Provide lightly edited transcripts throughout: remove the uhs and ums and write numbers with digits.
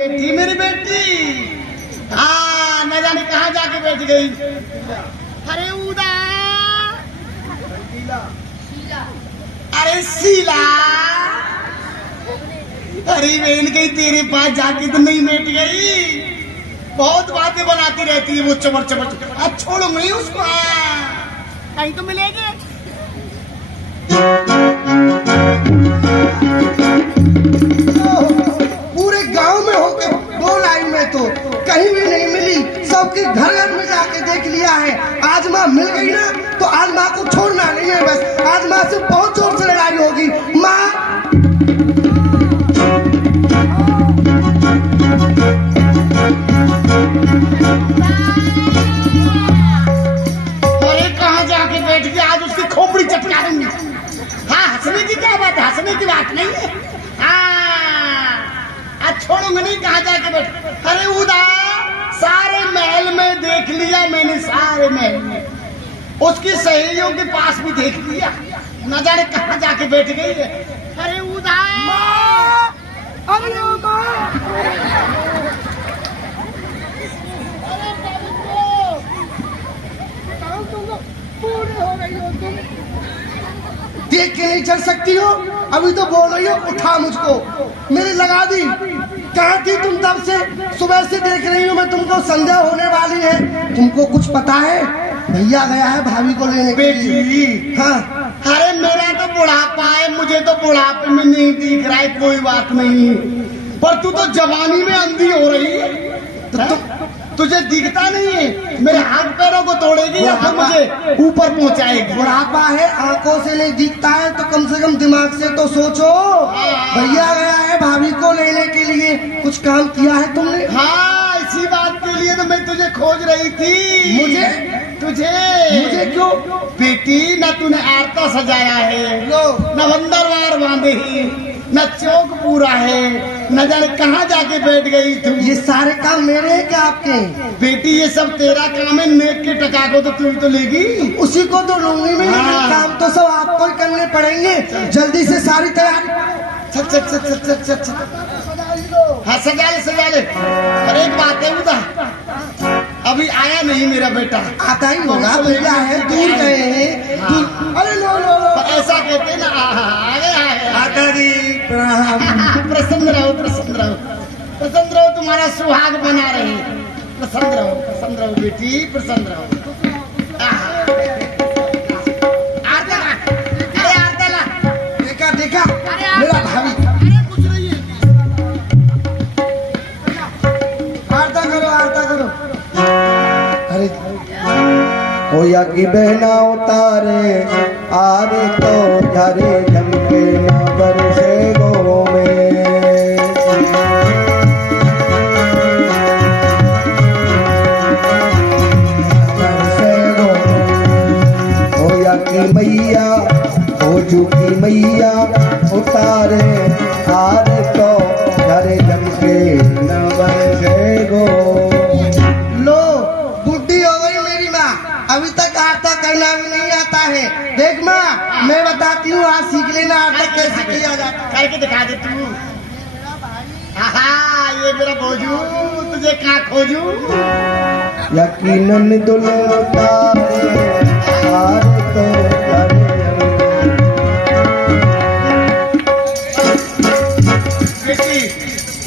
बेटी मेरी बेटी न जाने कहाँ जाके बैठ गई। अरे उदा अरे शीला अरे बहन गई तेरे पास जाके तो नहीं बैठ गई। बहुत बातें बनाती रहती है वो चबर चबर। अब छोड़ूंगी उसको कहीं तो मिलेगी। पूरे गांव में होके 2 लाइन में तो कहीं भी नहीं मिली। सबके घर घर में जाके देख लिया है। आज माँ मिल गई ना तो आज माँ को छोड़ना नहीं है। बस आज माँ से बहुत जोर से लड़ाई होगी। माँ अरे कहाँ जाके बैठ गई। आज उसकी खोपड़ी चटका दूंगी। हाँ हंसने की क्या बात है, हंसने की बात नहीं है। आज छोड़ूंगा नहीं। कहाँ जाके बैठ। अरे उदा सारे महल में देख लिया मैंने, सारे महल में। उसकी सहेलियों के पास भी देख लिया, न जाने कहाँ जाके बैठ गई है। अरे उदा अरे देख के नहीं चल सकती हो। अभी तो बोल रही हो उठा मुझको। मेरी लगा दी। कहाँ थी तुम तब से? सुबह से देख रही हूँ मैं तुमको। संध्या होने वाली है। तुमको कुछ पता है? भैया गया है भाभी को लेने के लिए। हाँ अरे मेरा तो बुढ़ापा है, मुझे तो बुढ़ापे में नहीं दिख रहा है। कोई बात नहीं, पर तू तो जवानी में अंधी हो रही है। तुझे दिखता नहीं है। मेरे हाथ पैरों को तोड़ेगी या फिर मुझे ऊपर पहुंचाएगी। बुढ़ापा है, आंखों से नहीं दिखता है तो कम से कम दिमाग से तो सोचो। भैया गया है भाभी को लेने के लिए। कुछ काम किया है तुमने? हाँ इसी बात के लिए तो मैं तुझे खोज रही थी। मुझे क्यों? बेटी न तूने आरता सजाया है, न बंदरवार बांधे ही, न चौक पूरा है, न जाने कहाँ जाके बैठ गई तू। ये सारे काम मेरे हैं क्या आपके? बेटी ये सब तेरा काम है। नेक के टका को तो तू तो लेगी। उसी को तो लूंगी मैं। हाँ। काम तो सब आपको ही करने पड़ेंगे। जल्दी से सारी तैयारी। चल। हाँ सजा ले। अरे एक बात है उदा, अभी आया नहीं मेरा बेटा। आता ही होगा, भैया है दूर गए हैं। अरे लो ऐसा कहते ना आ गया। आता जी प्रसन्न रहो। तुम्हारा सुहाग बना रहे। प्रसन्न रहो बेटी, प्रसन्न रहो। आरता ला। देखा मेरा भाभी। आरता करो। अरे होया की बहना उतारे आरे तो झारे झमके ना बरसे गो में। होया की मैया भोजू की मैया उतारे आरे तो झारे झमके ना बरसे गो। लो बुढ़ी हो गई मेरी माँ, अभी तक आरता करना भी नहीं आता है। देख माँ मैं बताती हूँ, आज सीख लेना आरता कैसे किया जाता है। करके दिखा दे तू। ये मेरा भोजू, तुझे कहाँ खोजू। यकीनन दुल्हन उतारे आरे तो झारे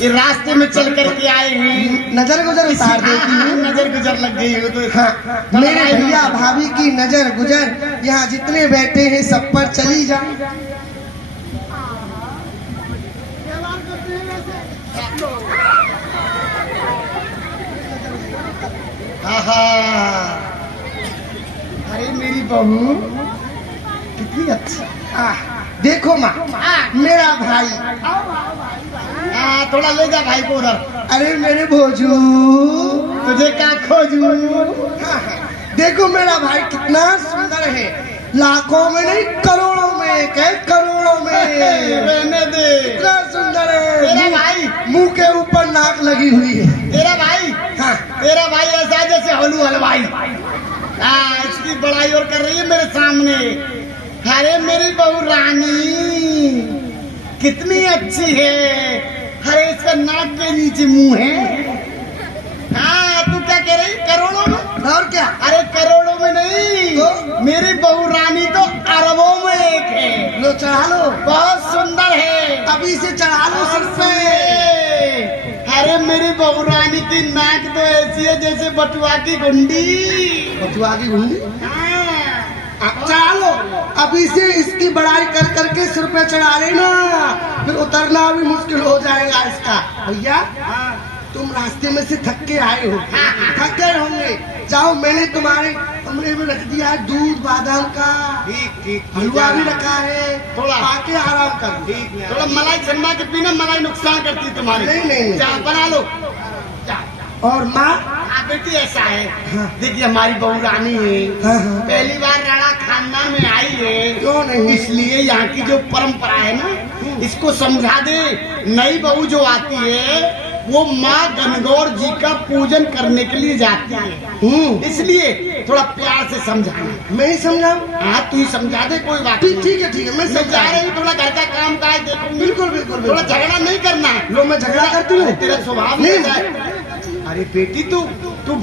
ये रास्ते में चल करके आए हैं। नजर गुजर उतार देती हूँ। नजर गुजर लग गई हो तो। हाँ, मेरे भैया भाभी की नजर गुजर यहाँ जितने बैठे हैं सब पर चली जाए। अरे मेरी बहू कितनी अच्छी। देखो माँ मेरा भाई। थोड़ा ले जा भाई को उधर। अरे मेरे भोजू तुझे क्या खोजू। देखो मेरा भाई कितना सुंदर है। लाखों में नहीं करोड़ों में, करोड़ों में रहने दे। कितना सुंदर है। तेरा भाई मुंह के ऊपर नाक लगी हुई है। तेरा भाई। हाँ तेरा भाई ऐसा है जैसे हलू हलवाई। इसकी बड़ाई और कर रही है मेरे सामने। अरे मेरी बहू रानी कितनी अच्छी है। अरे इसका नाक के नीचे मुंह है। हाँ तू क्या कह रही, करोड़ों में? और क्या? अरे करोड़ों में नहीं, तो? मेरी बहू रानी तो अरबों में एक है। लो चढ़ा लो, बहुत सुंदर है। अभी से चढ़ा लो सिर पे। अरे मेरी बहू रानी की नाक तो ऐसी है जैसे बटुआ की गुंडी। बटुआ की गुंडी? हाँ। चढ़ा लो, अभी से इसकी बड़ाई कर करके सिर पे चढ़ा लेना, फिर उतरना भी मुश्किल हो जाएगा इसका। भैया तुम रास्ते में से थक के आए हो, थक गए होंगे, जाओ मैंने तुम्हारे कमरे में रख दिया है दूध बादाम का, ठीक हलवा भी रखा है, थोड़ा आके आराम करो। ठीक, थोड़ा मलाई जन्मा के पीना, मलाई नुकसान करती है तुम्हारी। नहीं। जा बना लो। और माँ? हाँ बेटी ऐसा है, हाँ। देखिए हमारी बहू रानी है, हाँ हाँ। पहली बार राणा खानदान में आई है। क्यों नहीं? इसलिए यहाँ की जो परंपरा है ना, इसको समझा दे। नई बहू जो आती है वो माँ गणगौर जी का पूजन करने के लिए जाती है, इसलिए थोड़ा प्यार से समझाना। मैं ही समझाऊं? हाँ तू ही समझा दे, कोई बात नहीं। ठीक है मैं मैं जा समझा रही हूँ, थोड़ा घर का काम काज देखूंगी। बिल्कुल थोड़ा झगड़ा नहीं करना है। लो मैं झगड़ा करती हूँ? तेरा स्वभाव नहीं। नहीं है। अरे बेटी तू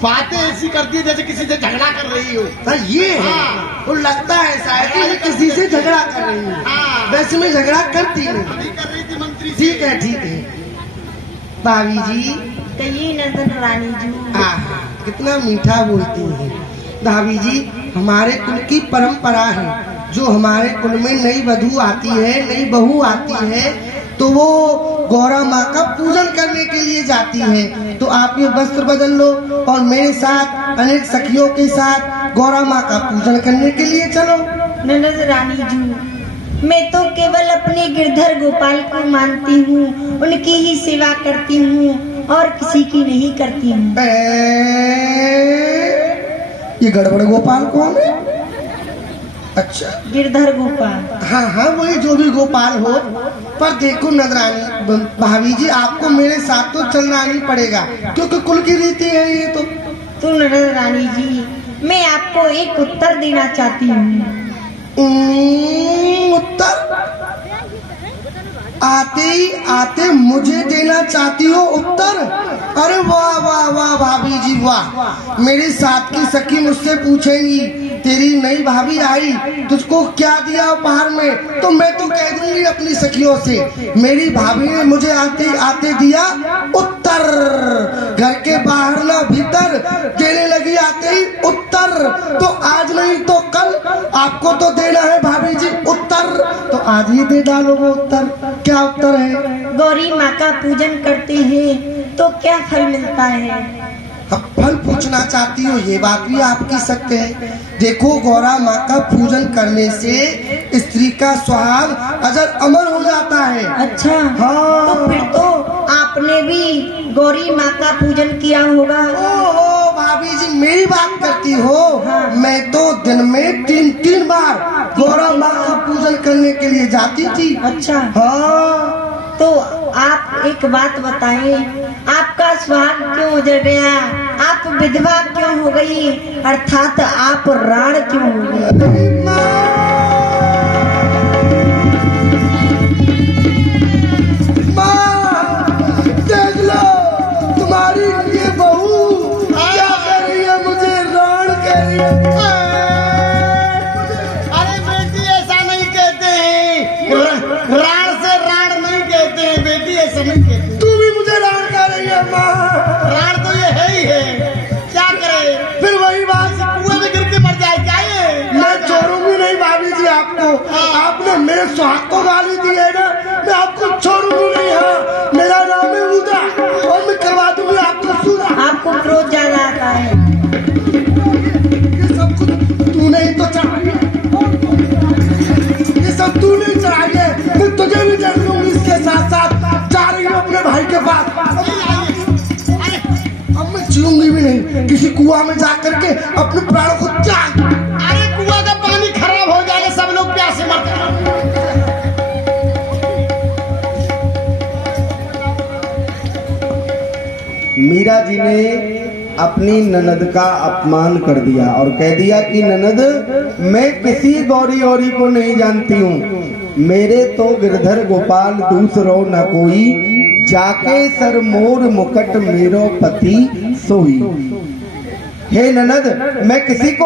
बातें ऐसी करती है जैसे किसी से झगड़ा कर रही हो। ये है, हाँ। वो लगता है ऐसा है कि मैं किसी से झगड़ा कर रही हूँ। हाँ। वैसे मैं झगड़ा करती हूँ। अभी कर रही थी मंत्री से। ठीक है भाभी जी। कहिए नंदन रानी जी। कितना मीठा बोलती है भाभी जी। हमारे कुल की परंपरा है, जो हमारे कुल में नई वधू आती है, नई बहू आती है, तो वो गौरा माँ का पूजन करने के लिए जाती है। तो आप ये वस्त्र बदल लो और मेरे साथ अनेक सखियों के साथ गौरा माँ का पूजन करने के लिए चलो। नंदन रानी जी, मैं तो केवल अपने गिरधर गोपाल को मानती हूँ, उनकी ही सेवा करती हूँ और किसी की नहीं करती हूँ। ये गड़बड़ गोपाल कौन है? अच्छा गिरधर गोपाल। हाँ वही जो भी गोपाल हो। पर देखो नंदरानी भाभी जी, आपको मेरे साथ तो चलना ही पड़ेगा, क्योंकि कुल की रीति है ये तो नंदन रानी जी, मैं आपको एक उत्तर देना चाहती हूँ। उत्तर? आते मुझे देना चाहती हो उत्तर? अरे वाह वाह वाह भाभी जी वाह। मेरी साथ की सखी मुझसे पूछेंगी तेरी नई भाभी आई, तुझको क्या दिया उपहार में, तो मैं तो कह दूंगी अपनी सखियों से मेरी भाभी ने मुझे आते दिया उत्तर। घर के बाहर ना भीतर देने लगी आते ही उत्तर। तो आज नहीं तो कल आपको तो देना है भाभी जी उत्तर, तो आज ही दे डालोगे उत्तर। क्या उत्तर है? गौरी माँ का पूजन करते हैं तो क्या फल मिलता है? अब फल पूछना चाहती हो, ये बात भी आप कह सकते हैं। देखो गौरा माँ का पूजन करने से स्त्री का सुहाग अजर अमर हो जाता है। अच्छा हाँ। तो फिर तो आपने भी गौरी माँ का पूजन किया होगा। ओहो भाभी जी मेरी बात करती हो? हाँ। मैं तो दिन में तीन बार गौरा माँ का पूजन करने के लिए जाती थी। अच्छा हाँ। तो आप एक बात बताएं, आपका सुहाग क्यों उजड़ गया? आप विधवा क्यों हो गई? अर्थात आप राण क्यों हो गई? देख लो तुम्हारी ये बहू क्या कर रही है, मुझे राण कह रही है। अरे बेटी ऐसा नहीं कहते हैं, राण से राण नहीं कहते हैं बेटी, ऐसा नहीं कहते। तू भी मुझे राण कह रही है माँ? राण तो ये है ही है, क्या करे? फिर वही बात, कुएं में गिर के मर जाए क्या ये? मैं छोड़ूंगी नहीं भाभी जी आपको। आपने मेरे सुहाग को गाली दी है ना, मैं आपको छोड़ूंगी नहीं। हाँ मेरा नाम है उदा और मैं करवा दूंगी आपको सुधा। आपको क्रोध ज्यादा आता है। ये सब कुछ तूने ही तो चढ़ाई है, ये सब तूने ही चढ़ाई है। मैं तुझे भी देख लूंगी, इसके साथ साथ जा रही हूँ अपने भाई के पास। अब मैं जीऊंगी भी नहीं, किसी कुआं में जा करके अपने प्राणों को त्याग। अरे कुआं का पानी खराब हो जाएगा, सब लोग प्यासे मरते हैं। मीरा जी ने अपनी ननद का अपमान कर दिया और कह दिया कि ननद मैं किसी गौरी औरी को नहीं जानती हूँ, मेरे तो गिरधर गोपाल दूसरो न कोई, जाके सर मोर मुकट मेरो पति सोई। हे ननद, मैं किसी को